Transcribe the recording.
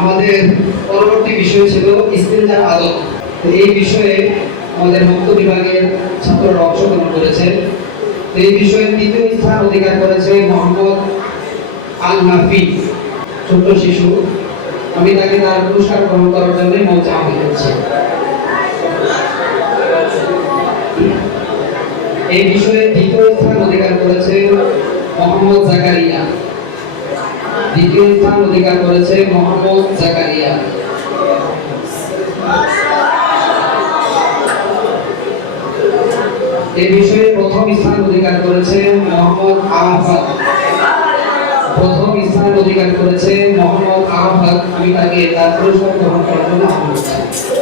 আমাদের পরবর্তী বিষয় ছিল ইস্তেঞ্জার আদব। তো এই বিষয়ে আমাদের মুক্ত বিভাগের ছাত্ররা অংশগ্রহণ করেছে। তো এই বিষয়ে তৃতীয় স্থান অধিকার করেছে মোহাম্মদ আল নাফি, ছোট্ট শিশু। আমি তাকে তার পুরস্কার গ্রহণ করার জন্য মঞ্চে আহ্বান করছি। এই বিষয়ে দ্বিতীয় স্থান অধিকার করেছে মোহাম্মদ জাকারিয়া। দ্বিতীয় স্থান অধিকার করেছে মোহাম্মদ জাকারিয়া। এই বিষয়ে প্রথম স্থান অধিকার করেছে মোহাম্মদ আরাফাত। প্রথম স্থান অধিকার করেছে মোহাম্মদ আরাফাত। আমি তাকে তার পুরস্কার গ্রহণ করার জন্য আহ্বান করছি।